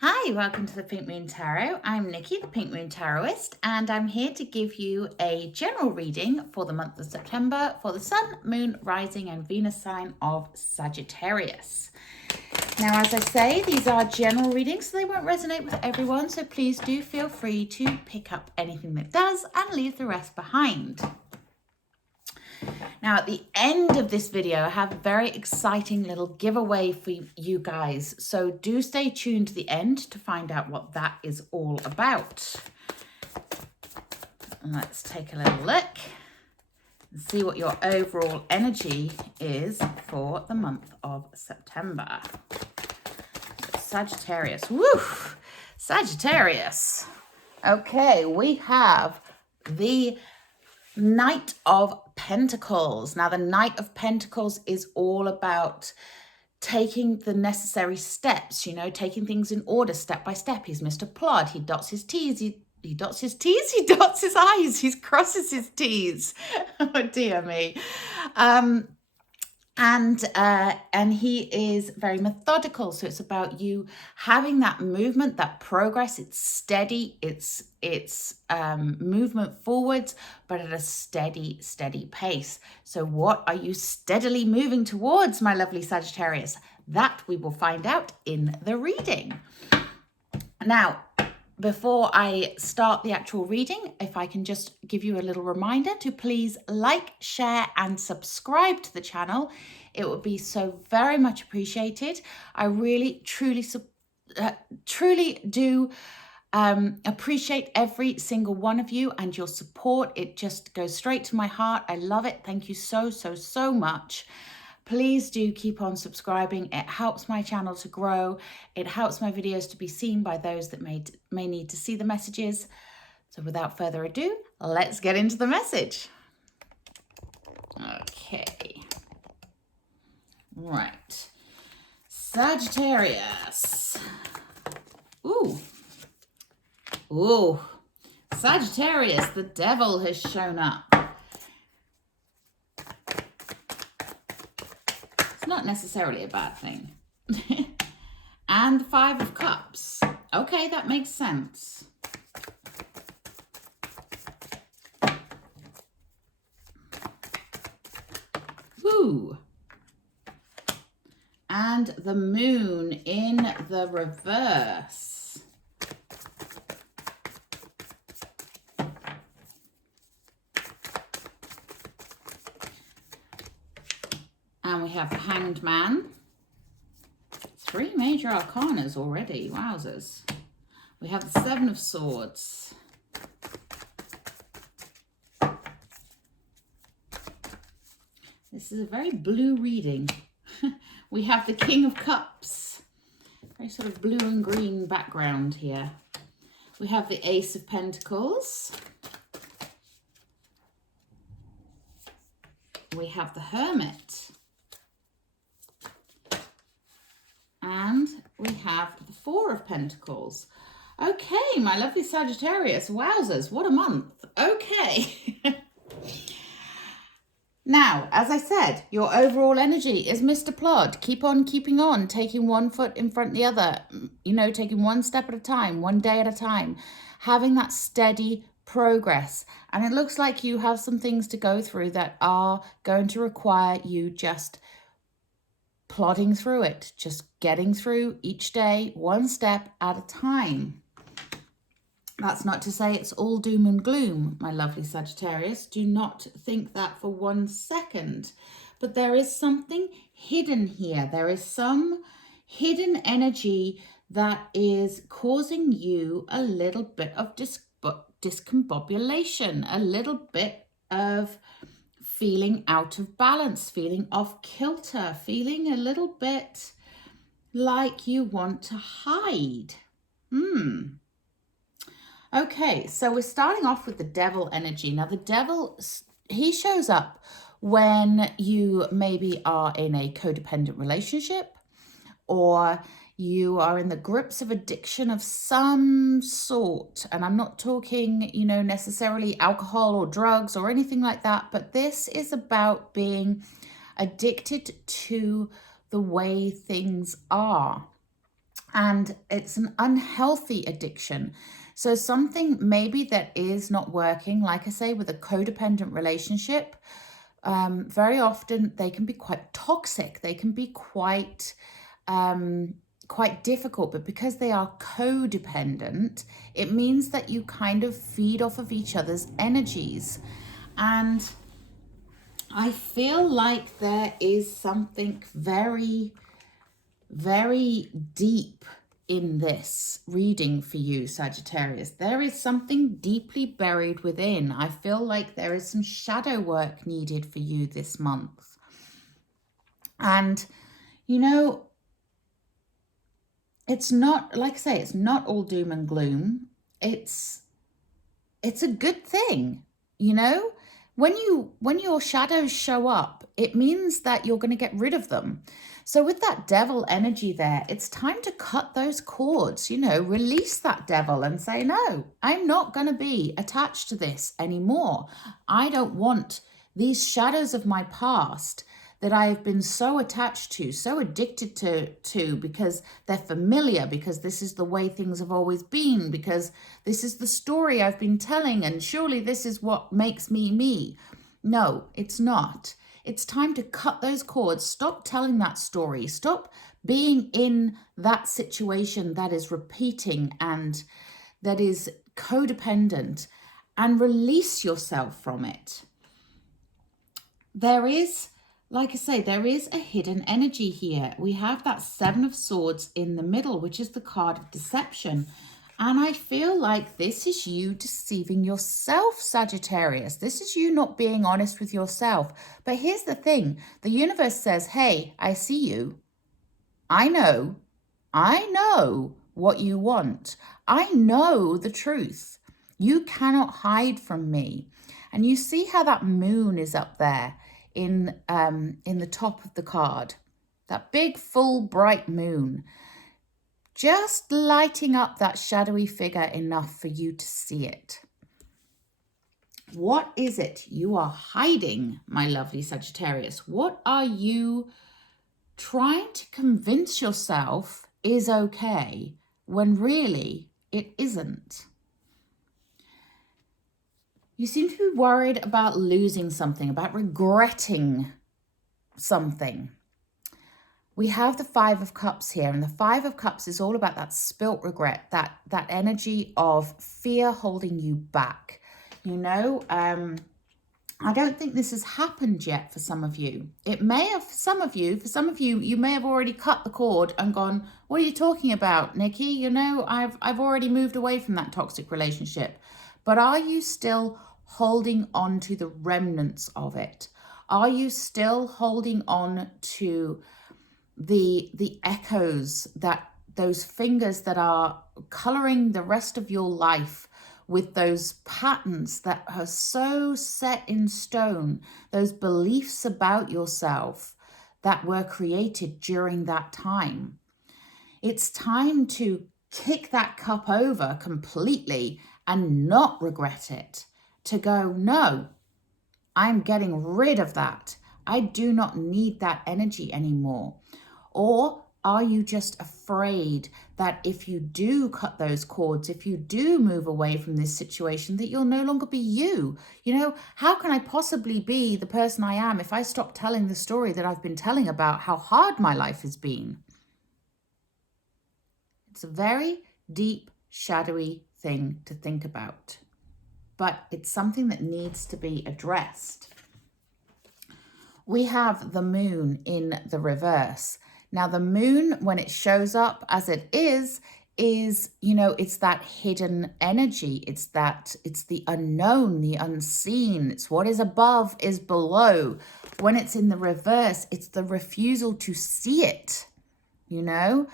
Hi, welcome to the Pink Moon Tarot. I'm Nikki, the Pink Moon Tarotist, and I'm here to give you a general reading for the month of September for the Sun, Moon, Rising, and Venus sign of Sagittarius. Now, as I say, these are general readings, so they won't resonate with everyone, so please do feel free to pick up anything that does and leave the rest behind. Now, at the end of this video, I have a very exciting little giveaway for you guys. So do stay tuned to the end to find out what that is all about. And let's take a little look and see what your overall energy is for the month of September. Sagittarius. Woo! Sagittarius. Okay, we have the Knight of Pentacles. Now, the Knight of Pentacles is all about taking the necessary steps, taking things in order, step by step. He's Mr. Plod. He dots his T's. He dots his T's. He dots his I's. He crosses his T's. Oh, dear me. And he is very methodical. So it's about you having that movement, that progress. It's steady. It's movement forwards, but at a steady pace. So what are you steadily moving towards, my lovely Sagittarius? That we will find out in the reading. Now, before I start the actual reading, if I can just give you a little reminder to please like, share, and subscribe to the channel. It would be so very much appreciated. I really, truly do appreciate every single one of you and your support. It just goes straight to my heart. I love it. Thank you so much. Please do keep on subscribing. It helps my channel to grow. It helps my videos to be seen by those that may need to see the messages. So without further ado, let's get into the message. Okay. Right. Sagittarius. Ooh. Sagittarius, the devil has shown up. Not necessarily a bad thing. And the Five of Cups. Okay, that makes sense. Woo. And the Moon in the reverse. And we have the Hanged Man. 3 major arcanas already. Wowzers. We have the Seven of Swords. This is a very blue reading. We have the King of Cups. Very sort of blue and green background here. We have the Ace of Pentacles. We have the Hermit. And we have the Four of Pentacles. Okay, my lovely Sagittarius. Wowzers, what a month. Okay. Now, as I said, your overall energy is Mr. Plod. Keep on keeping on, taking one foot in front of the other, taking one step at a time, one day at a time, having that steady progress. And it looks like you have some things to go through that are going to require you just plodding through it, just getting through each day, one step at a time. That's not to say it's all doom and gloom, my lovely Sagittarius. Do not think that for 1 second. But there is something hidden here. There is some hidden energy that is causing you a little bit of discombobulation, a little bit of feeling out of balance, feeling off kilter, feeling a little bit like you want to hide. Okay, so we're starting off with the devil energy. Now, the devil, he shows up when you maybe are in a codependent relationship, or you are in the grips of addiction of some sort. And I'm not talking, necessarily alcohol or drugs or anything like that, but this is about being addicted to the way things are. and it's an unhealthy addiction. So something maybe that is not working, like I say, with a codependent relationship, very often they can be quite toxic. They can be quite difficult, but because they are codependent, it means that you kind of feed off of each other's energies. And I feel like there is something very, very deep in this reading for you, Sagittarius. There is something deeply buried within. I feel like there is some shadow work needed for you this month. And, you know, it's not, like I say, it's not all doom and gloom. It's a good thing, you know? When your shadows show up, it means that you're going to get rid of them. So with that devil energy there, it's time to cut those cords, you know, release that devil and say, no, I'm not going to be attached to this anymore. I don't want these shadows of my past that I have been so attached to, so addicted to because they're familiar, because this is the way things have always been, because this is the story I've been telling, and surely this is what makes me me. No, it's not. It's time to cut those cords. Stop telling that story. Stop being in that situation that is repeating and that is codependent, and release yourself from it. There is, like I say, there is a hidden energy here. We have that Seven of Swords in the middle, which is the card of deception. And I feel like this is you deceiving yourself, Sagittarius. This is you not being honest with yourself. But here's the thing. The universe says, hey, I see you. I know what you want. I know the truth. You cannot hide from me. And you see how that moon is up there in the top of the card. That big, full, bright moon. Just lighting up that shadowy figure enough for you to see it. What is it you are hiding, my lovely Sagittarius? What are you trying to convince yourself is okay when really it isn't? You seem to be worried about losing something, about regretting something. We have the Five of Cups here, and the Five of Cups is all about that spilt regret, that energy of fear holding you back. You know, I don't think this has happened yet for some of you. It may have for some of you. For some of you, you may have already cut the cord and gone, what are you talking about, Nikki? You know, I've already moved away from that toxic relationship. But are you still holding on to the remnants of it? Are you still holding on to the echoes, that those fingers that are coloring the rest of your life with those patterns that are so set in stone, those beliefs about yourself that were created during that time? It's time to kick that cup over completely and not regret it. To go, no, I'm getting rid of that. I do not need that energy anymore. Or are you just afraid that if you do cut those cords, if you do move away from this situation, that you'll no longer be you? You know, how can I possibly be the person I am if I stop telling the story that I've been telling about how hard my life has been? It's a very deep, shadowy thing to think about, but it's something that needs to be addressed. We have the moon in the reverse. Now, the moon, when it shows up as it is, you know, it's that hidden energy. It's the unknown, the unseen. It's what is above is below. When it's in the reverse, it's the refusal to see it, you know,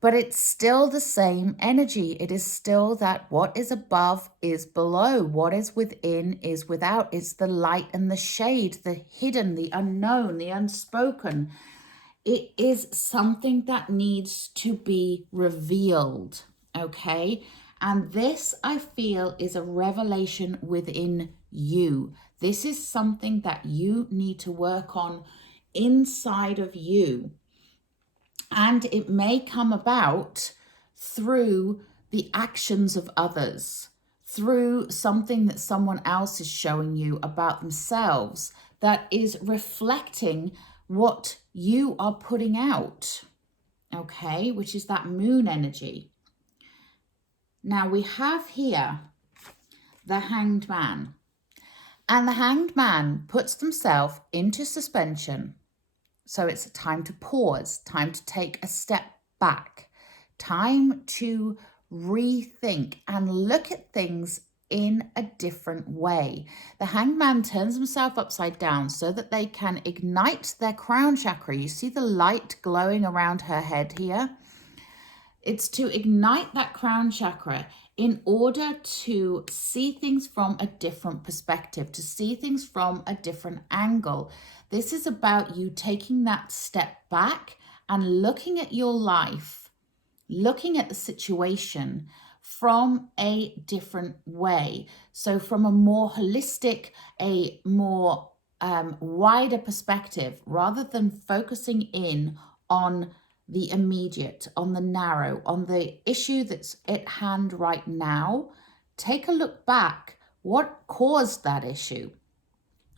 but it's still the same energy. It is still that what is above is below. What is within is without. It's the light and the shade, the hidden, the unknown, the unspoken. It is something that needs to be revealed, okay? And this, I feel, is a revelation within you. This is something that you need to work on inside of you. And it may come about through the actions of others, through something that someone else is showing you about themselves that is reflecting what you are putting out, okay, which is that moon energy. Now we have here the Hanged Man, and the Hanged Man puts themselves into suspension. So it's time to pause, time to take a step back, time to rethink and look at things in a different way. The Hanged Man turns himself upside down so that they can ignite their crown chakra. You see the light glowing around her head here? It's to ignite that crown chakra in order to see things from a different perspective, to see things from a different angle. This is about you taking that step back and looking at your life, looking at the situation from a different way. So from a more holistic, a more wider perspective, rather than focusing in on the immediate, on the narrow, on the issue that's at hand right now. Take a look back. What caused that issue?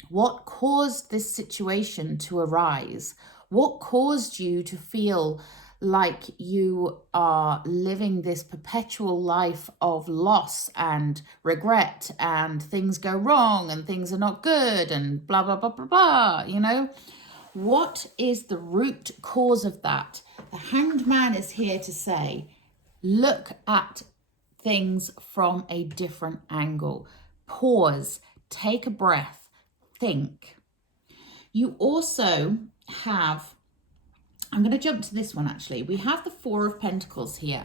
What caused this situation to arise? What caused you to feel like you are living this perpetual life of loss and regret, and things go wrong and things are not good and blah, blah, blah, blah, blah, you know? What is the root cause of that? The Hanged Man is here to say, look at things from a different angle. Pause, take a breath, think. You also have, I'm going to jump to this one actually. We have the Four of Pentacles here.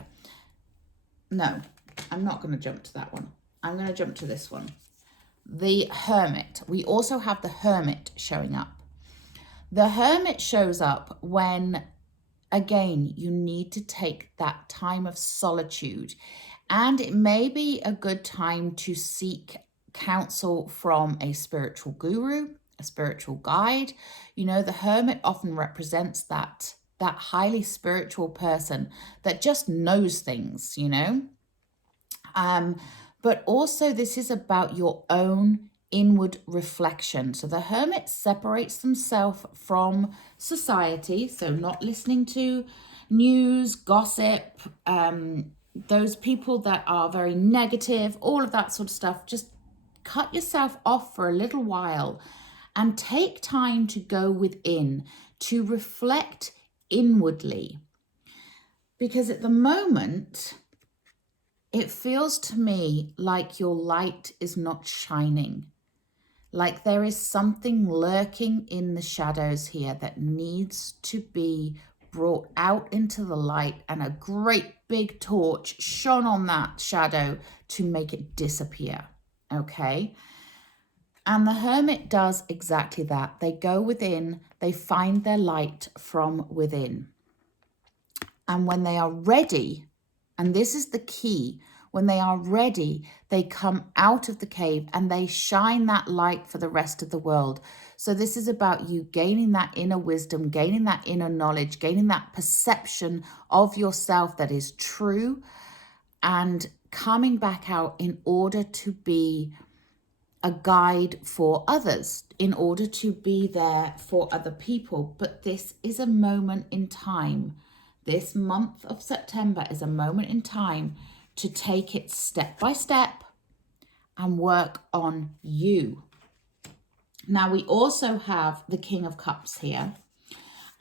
No, I'm not going to jump to that one. I'm going to jump to this one. The Hermit. We also have the Hermit showing up. The Hermit shows up when, again, you need to take that time of solitude, and it may be a good time to seek counsel from a spiritual guru, a spiritual guide. You know, the Hermit often represents that highly spiritual person that just knows things, you know. But also this is about your own inward reflection. So the Hermit separates themselves from society, so not listening to news, gossip, those people that are very negative, all of that sort of stuff. Just cut yourself off for a little while and take time to go within, to reflect inwardly. Because at the moment, it feels to me like your light is not shining. Like there is something lurking in the shadows here that needs to be brought out into the light, and a great big torch shone on that shadow to make it disappear, okay? And the Hermit does exactly that. They go within, they find their light from within. And when they are ready, and this is the key, when they are ready, they come out of the cave and they shine that light for the rest of the world. So this is about you gaining that inner wisdom, gaining that inner knowledge, gaining that perception of yourself that is true, and coming back out in order to be a guide for others, in order to be there for other people. But this is a moment in time. This month of September is a moment in time to take it step by step and work on you. Now we also have the King of Cups here,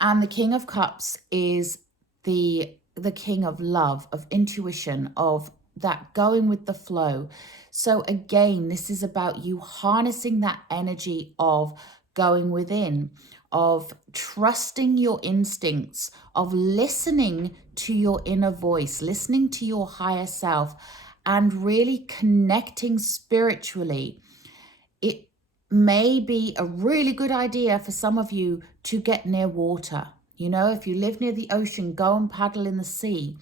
and the King of Cups is the king of love, of intuition, of that going with the flow. So again, this is about you harnessing that energy of going within, of trusting your instincts, of listening to your inner voice, listening to your higher self, and really connecting spiritually. It may be a really good idea for some of you to get near water. You know, if you live near the ocean, go and paddle in the sea.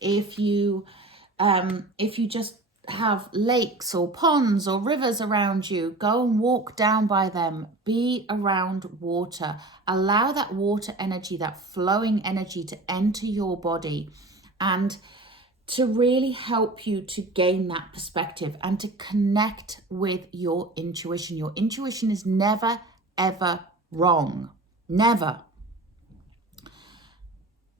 If you just have lakes or ponds or rivers around you, go and walk down by them. Be around water. Allow that water energy, that flowing energy to enter your body and to really help you to gain that perspective and to connect with your intuition. Your intuition is never, ever wrong. Never.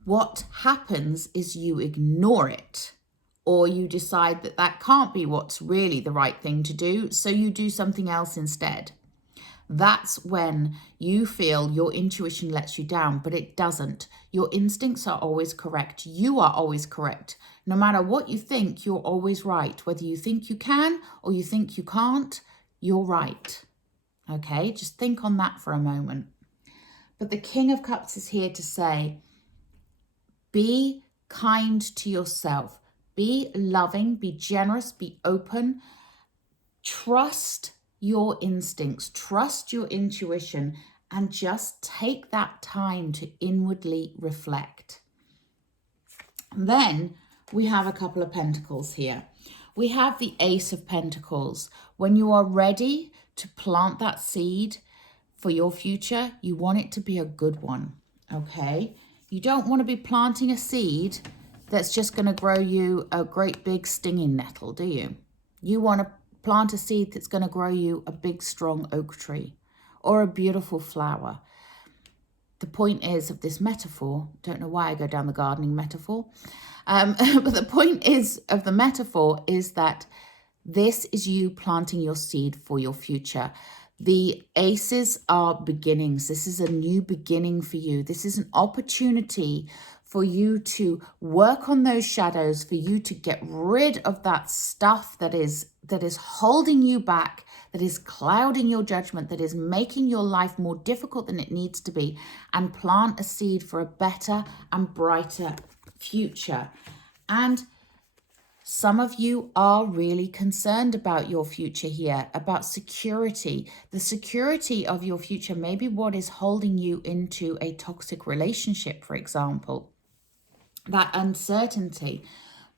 What happens is you ignore it, or you decide that that can't be what's really the right thing to do, so you do something else instead. That's when you feel your intuition lets you down, but it doesn't. Your instincts are always correct. You are always correct. No matter what you think, you're always right. Whether you think you can or you think you can't, you're right. Okay, just think on that for a moment. But the King of Cups is here to say, be kind to yourself. Be loving, be generous, be open. Trust your instincts, trust your intuition, and just take that time to inwardly reflect. Then we have a couple of pentacles here. We have the Ace of Pentacles. When you are ready to plant that seed for your future, you want it to be a good one, okay? You don't want to be planting a seed that's just going to grow you a great big stinging nettle, do you? You want to plant a seed that's going to grow you a big, strong oak tree or a beautiful flower. The point is of this metaphor, don't know why I go down the gardening metaphor, but the point is of the metaphor is that this is you planting your seed for your future. The aces are beginnings. This is a new beginning for you. This is an opportunity for you to work on those shadows, for you to get rid of that stuff that is holding you back, that is clouding your judgment, that is making your life more difficult than it needs to be, and plant a seed for a better and brighter future. And some of you are really concerned about your future here, about security. The security of your future may be what is holding you into a toxic relationship, for example. That uncertainty.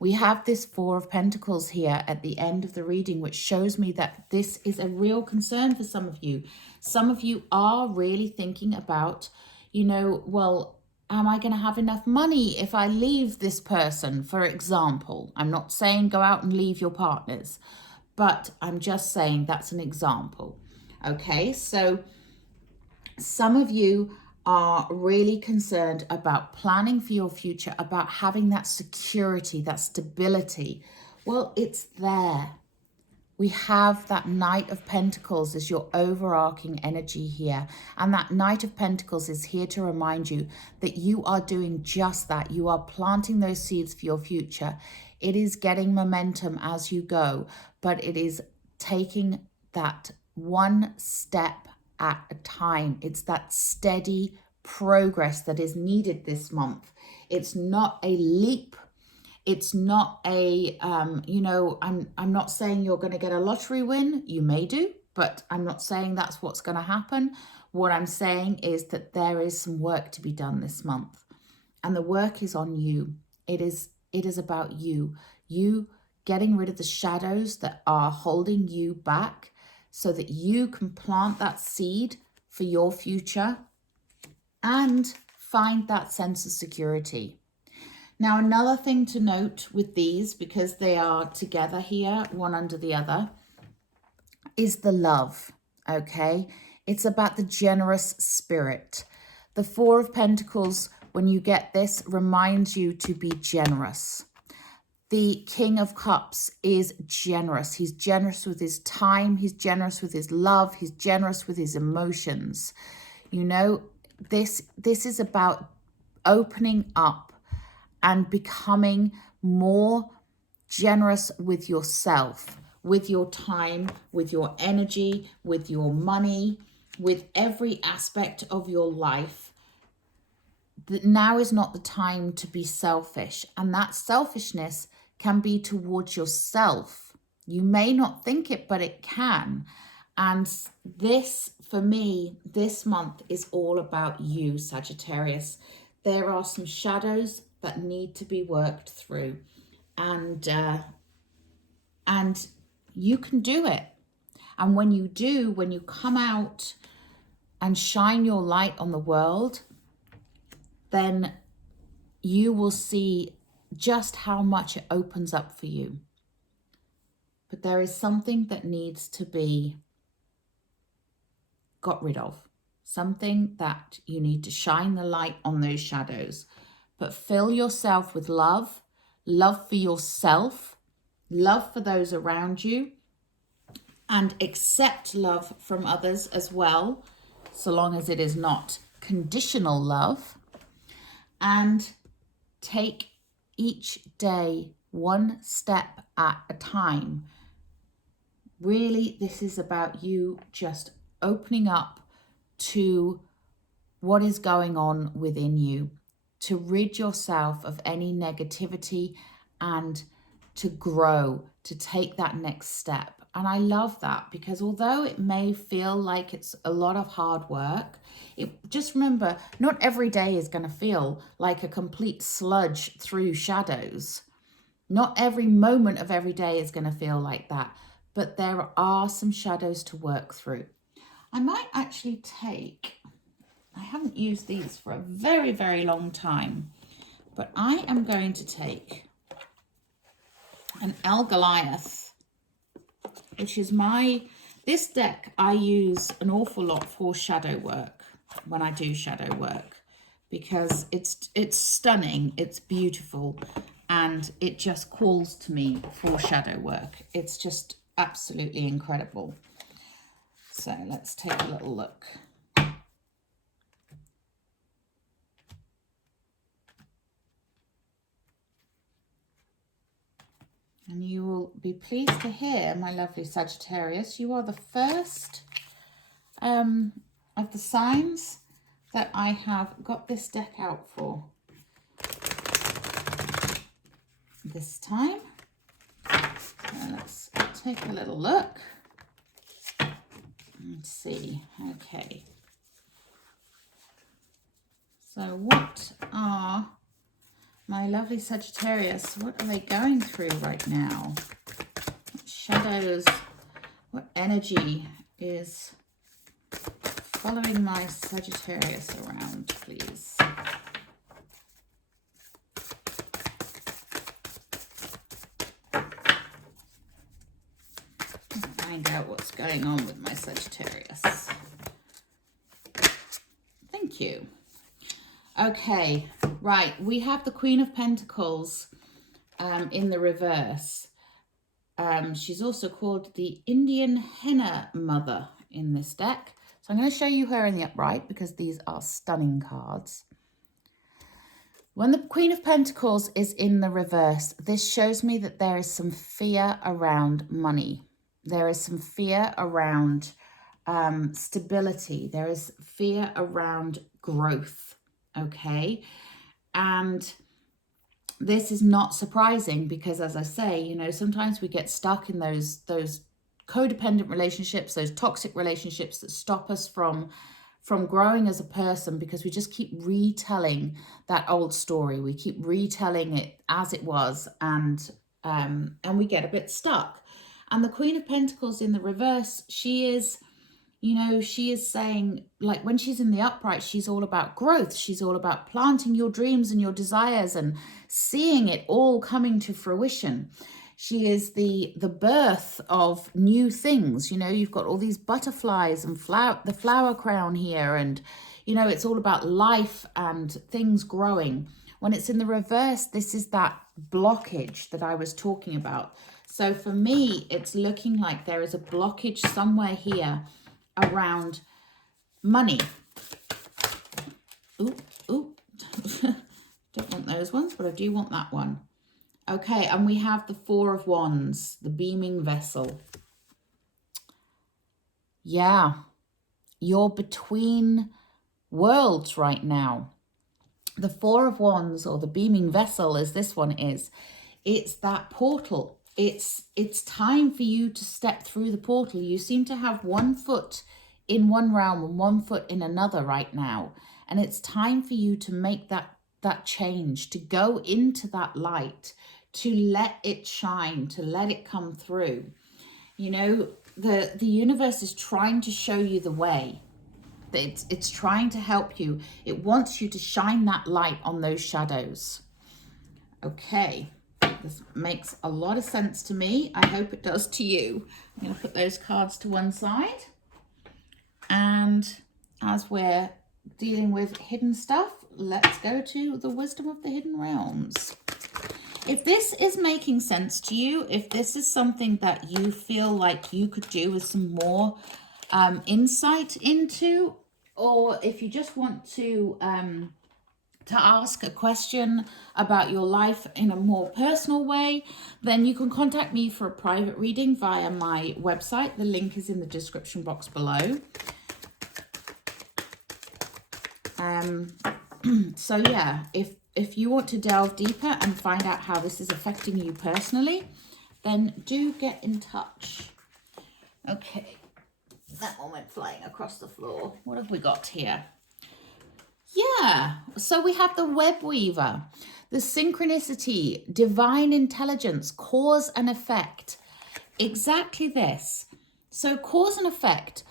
We have this Four of Pentacles here at the end of the reading, which shows me that this is a real concern for some of you. Some of you are really thinking about, well, am I going to have enough money if I leave this person, for example? I'm not saying go out and leave your partners, but I'm just saying that's an example. Okay, so some of you are really concerned about planning for your future, about having that security, that stability. Well, it's there. We have that Knight of Pentacles as your overarching energy here. And that Knight of Pentacles is here to remind you that you are doing just that. You are planting those seeds for your future. It is getting momentum as you go, but it is taking that one step at a time. It's that steady progress that is needed this month. It's not a leap. It's not a, I'm not saying you're going to get a lottery win. You may do, but I'm not saying that's what's going to happen. What I'm saying is that there is some work to be done this month. And the work is on you. It is about you. You getting rid of the shadows that are holding you back so that you can plant that seed for your future and find that sense of security. Now, another thing to note with these, because they are together here, one under the other, is the love, okay? It's about the generous spirit. The Four of Pentacles, when you get this, reminds you to be generous. The King of Cups is generous. He's generous with his time. He's generous with his love. He's generous with his emotions. This is about opening up and becoming more generous with yourself, with your time, with your energy, with your money, with every aspect of your life. That now is not the time to be selfish, and that selfishness can be towards yourself. You may not think it, but it can. And this, for me, this month is all about you, Sagittarius. There are some shadows that need to be worked through. And And you can do it. And when you do, when you come out and shine your light on the world, then you will see just how much it opens up for you. But there is something that needs to be got rid of. Something that you need to shine the light on those shadows. But fill yourself with love, love for yourself, love for those around you, and accept love from others as well, so long as it is not conditional love. And take each day one step at a time. Really, this is about you just opening up to what is going on within you, to rid yourself of any negativity and to grow, to take that next step. And I love that, because although it may feel like it's a lot of hard work, just remember, not every day is going to feel like a complete sludge through shadows. Not every moment of every day is going to feel like that, but there are some shadows to work through. I might actually take, I haven't used these for a very, very long time, but I am going to take an El Goliath, which is this deck I use an awful lot for shadow work, when I do shadow work, because it's stunning, it's beautiful, and it just calls to me for shadow work. It's just absolutely incredible. So let's take a little look. And you will be pleased to hear, my lovely Sagittarius, you are the first of the signs that I have got this deck out for this time. So let's take a little look and see. Okay. So what are my lovely Sagittarius, what are they going through right now? What shadows, what energy is following my Sagittarius around, please? Let's find out what's going on with my Sagittarius. Thank you. Okay, right, we have the Queen of Pentacles in the reverse. She's also called the Indian Henna Mother in this deck. So I'm going to show you her in the upright because these are stunning cards. When the Queen of Pentacles is in the reverse, this shows me that there is some fear around money. There is some fear around stability. There is fear around growth. Okay, and this is not surprising because, as I say, you know, sometimes we get stuck in those codependent relationships, those toxic relationships that stop us from growing as a person, because we just keep retelling that old story. We keep retelling it as it was, and we get a bit stuck. And the Queen of Pentacles in the reverse, she is, you know, she is saying, like, when she's in the upright, she's all about growth. She's all about planting your dreams and your desires and seeing it all coming to fruition. She is the birth of new things. You know, you've got all these butterflies and the flower crown here. And, you know, it's all about life and things growing. When it's in the reverse, this is that blockage that I was talking about. So for me, it's looking like there is a blockage somewhere here around money. Ooh, don't want those ones, but I do want that one. Okay, and we have the Four of Wands, the beaming vessel. Yeah, you're between worlds right now. The Four of Wands, or the beaming vessel as this one is, it's that portal. It's time for you to step through the portal. You seem to have one foot in one realm and one foot in another right now. And it's time for you to make that change, to go into that light, to let it shine, to let it come through. You know, the universe is trying to show you the way. It's trying to help you. It wants you to shine that light on those shadows. Okay, this makes a lot of sense to me. I hope it does to you. I'm going to put those cards to one side. And as we're dealing with hidden stuff, let's go to the wisdom of the hidden realms. If this is making sense to you, if this is something that you feel like you could do with some more insight into, or if you just want to ask a question about your life in a more personal way, then you can contact me for a private reading via my website. The link is in the description box below. So yeah, if you want to delve deeper and find out how this is affecting you personally, then do get in touch. Okay, that one went flying across the floor. What have we got here? Yeah, so we have the web weaver, the synchronicity, divine intelligence, cause and effect. Exactly this. So cause and effect,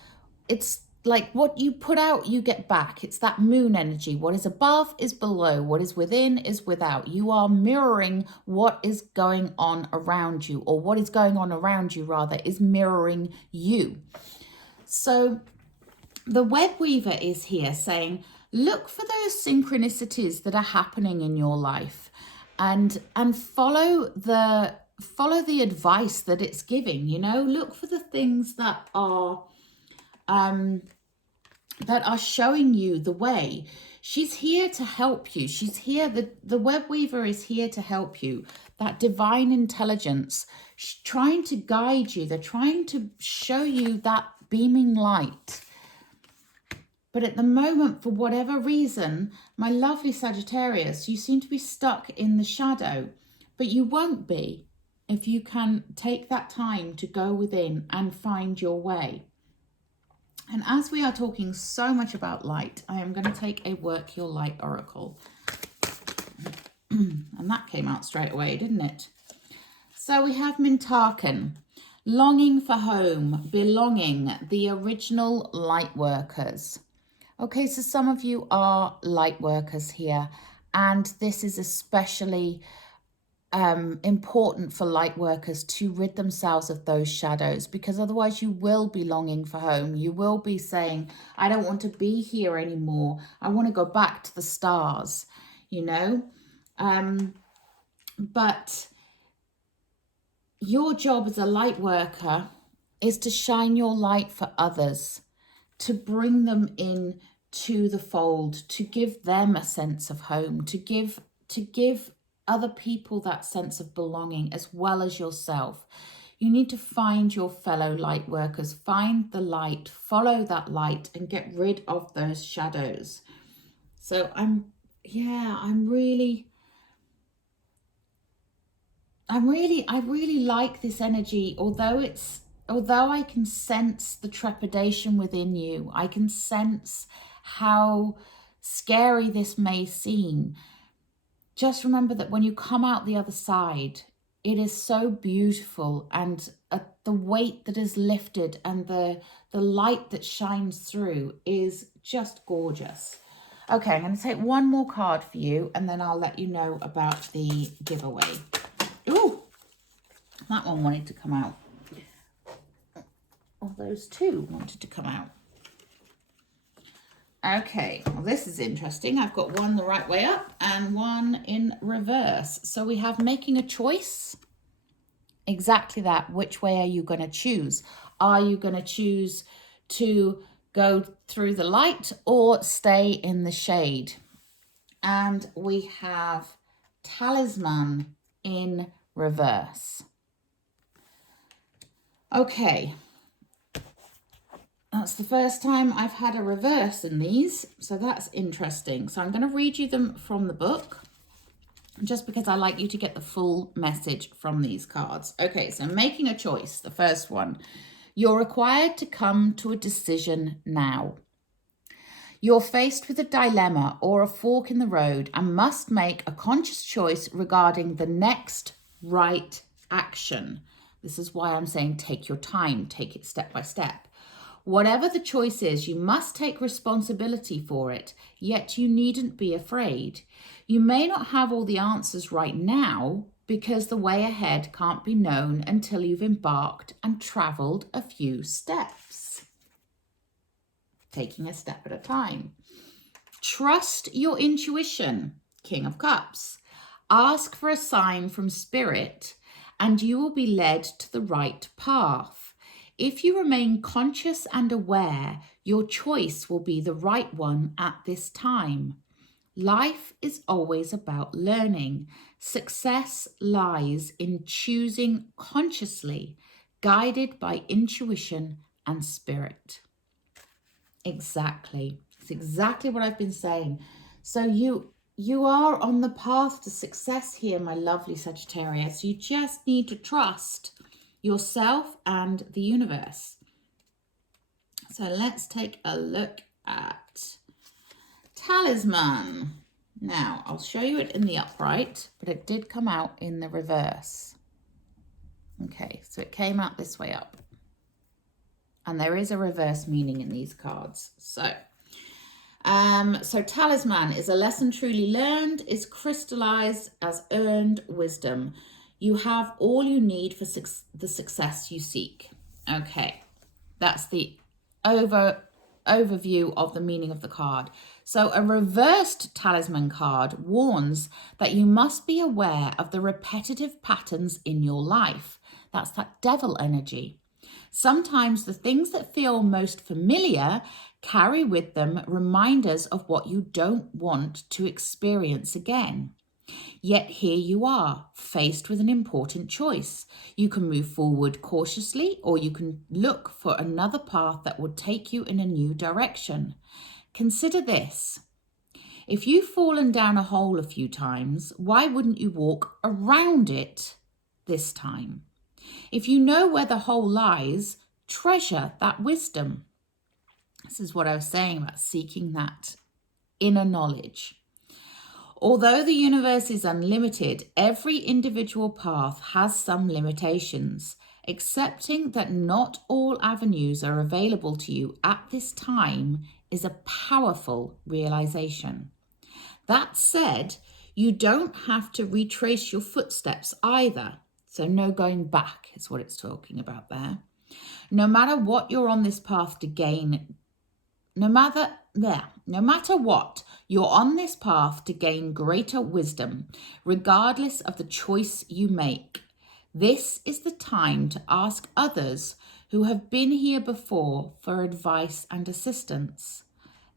it's like what you put out, you get back. It's that moon energy. What is above is below. What is within is without. You are mirroring what is going on around you, or what is going on around you, rather, is mirroring you. So the web weaver is here saying, look for those synchronicities that are happening in your life, and follow the advice that it's giving. You know, look for the things that are showing you the way. She's here to help you. She's here. The web weaver is here to help you. That divine intelligence, she's trying to guide you. They're trying to show you that beaming light. But at the moment, for whatever reason, my lovely Sagittarius, you seem to be stuck in the shadow, but you won't be if you can take that time to go within and find your way. And as we are talking so much about light, I am going to take a Work Your Light Oracle. And that came out straight away, didn't it? So we have Mintaken, longing for home, belonging, the original light workers. Okay, so some of you are light workers here, and this is especially important for light workers to rid themselves of those shadows, because otherwise you will be longing for home. You will be saying, I don't want to be here anymore. I want to go back to the stars, you know. But your job as a light worker is to shine your light for others, to bring them in to the fold, to give them a sense of home, to give other people that sense of belonging as well as yourself. You need to find your fellow light workers, find the light, follow that light, and get rid of those shadows. So I really like this energy, although I can sense the trepidation within you. I can sense how scary this may seem. Just remember that when you come out the other side, it is so beautiful, and the weight that is lifted and the light that shines through is just gorgeous. Okay, I'm going to take one more card for you, and then I'll let you know about the giveaway. Ooh, that one wanted to come out. Oh, those two wanted to come out. Okay, well, this is interesting. I've got one the right way up and one in reverse. So we have making a choice. Exactly that. Which way are you going to choose? Are you going to choose to go through the light or stay in the shade? And we have talisman in reverse. Okay. That's the first time I've had a reverse in these, so that's interesting. So I'm going to read you them from the book, just because I like you to get the full message from these cards. Okay, so making a choice, the first one. You're required to come to a decision now. You're faced with a dilemma or a fork in the road and must make a conscious choice regarding the next right action. This is why I'm saying take your time, take it step by step. Whatever the choice is, you must take responsibility for it, yet you needn't be afraid. You may not have all the answers right now because the way ahead can't be known until you've embarked and travelled a few steps. Taking a step at a time. Trust your intuition, King of Cups. Ask for a sign from Spirit and you will be led to the right path. If you remain conscious and aware, your choice will be the right one at this time. Life is always about learning. Success lies in choosing consciously, guided by intuition and spirit. Exactly. It's exactly what I've been saying. So you are on the path to success here, my lovely Sagittarius. You just need to trust yourself and the universe. So let's take a look at Talisman. Now, I'll show you it in the upright, but it did come out in the reverse. Okay, so it came out this way up. And there is a reverse meaning in these cards. So Talisman is a lesson truly learned, is crystallized as earned wisdom. You have all you need for the success you seek. Okay, that's the overview of the meaning of the card. So a reversed talisman card warns that you must be aware of the repetitive patterns in your life. That's that devil energy. Sometimes the things that feel most familiar carry with them reminders of what you don't want to experience again. Yet here you are, faced with an important choice. You can move forward cautiously, or you can look for another path that will take you in a new direction. Consider this. If you've fallen down a hole a few times, why wouldn't you walk around it this time? If you know where the hole lies, treasure that wisdom. This is what I was saying about seeking that inner knowledge. Although the universe is unlimited, every individual path has some limitations. Accepting that not all avenues are available to you at this time is a powerful realization. That said, you don't have to retrace your footsteps either. So no going back is what it's talking about there. No matter what you're on this path to gain, no matter what, you're on this path to gain greater wisdom, regardless of the choice you make. This is the time to ask others who have been here before for advice and assistance.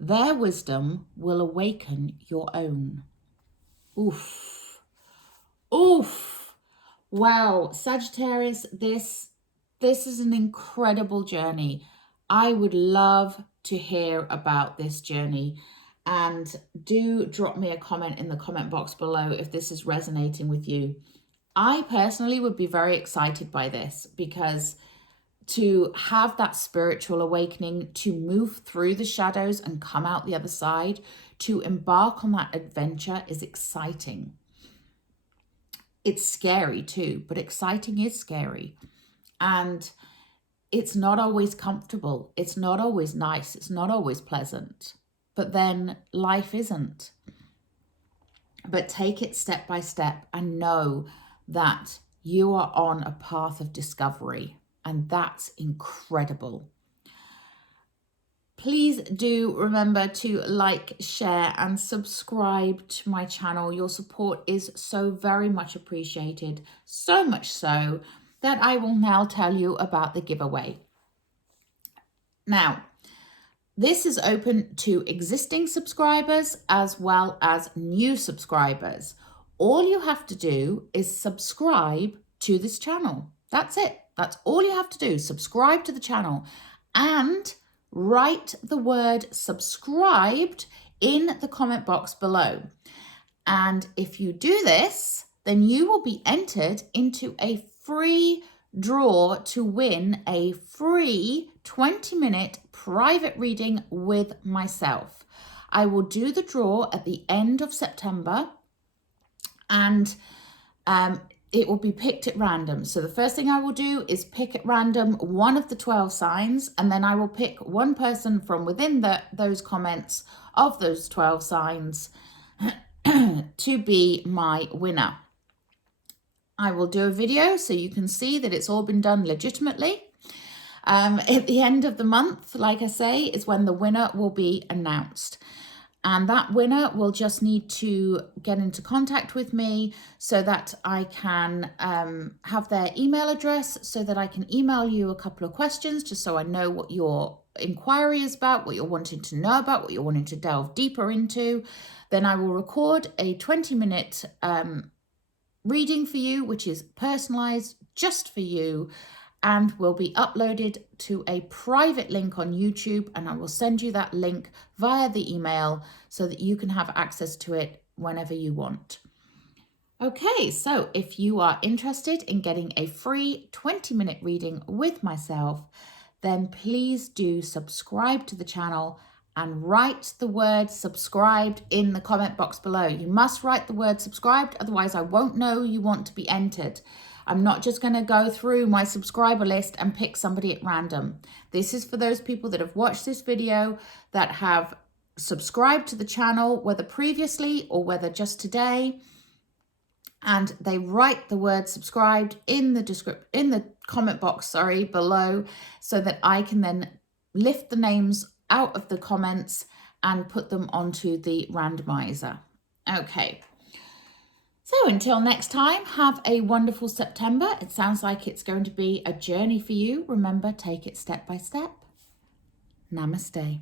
Their wisdom will awaken your own. Oof. Oof. Wow, Sagittarius, this is an incredible journey. I would love to hear about this journey, and do drop me a comment in the comment box below if this is resonating with you. I personally would be very excited by this, because to have that spiritual awakening, to move through the shadows and come out the other side, to embark on that adventure is exciting. It's scary too, but exciting is scary. And it's not always comfortable. It's not always nice. It's not always pleasant. But then life isn't. But take it step by step and know that you are on a path of discovery. And that's incredible. Please do remember to like, share, and subscribe to my channel. Your support is so very much appreciated. So much so that I will now tell you about the giveaway. Now, this is open to existing subscribers as well as new subscribers. All you have to do is subscribe to this channel. That's it. That's all you have to do. Subscribe to the channel and write the word subscribed in the comment box below. And if you do this, then you will be entered into a free draw to win a free 20-minute private reading with myself. I will do the draw at the end of September, and it will be picked at random. So the first thing I will do is pick at random one of the 12 signs, and then I will pick one person from within those comments of those 12 signs to be my winner. I will do a video so you can see that it's all been done legitimately. At the end of the month, like I say, is when the winner will be announced. And that winner will just need to get into contact with me so that I can have their email address so that I can email you a couple of questions just so I know what your inquiry is about, what you're wanting to know about, what you're wanting to delve deeper into. Then I will record a 20-minute reading for you, which is personalized just for you, and will be uploaded to a private link on YouTube, and I will send you that link via the email so that you can have access to it whenever you want. Okay, so if you are interested in getting a free 20-minute reading with myself, then please do subscribe to the channel and write the word subscribed in the comment box below. You must write the word subscribed, otherwise I won't know you want to be entered. I'm not just going to go through my subscriber list and pick somebody at random. This is for those people that have watched this video, that have subscribed to the channel, whether previously or whether just today, and they write the word subscribed in the comment box, below, so that I can then lift the names out of the comments and put them onto the randomizer. Okay. So until next time, have a wonderful September. It sounds like it's going to be a journey for you. Remember, take it step by step. Namaste.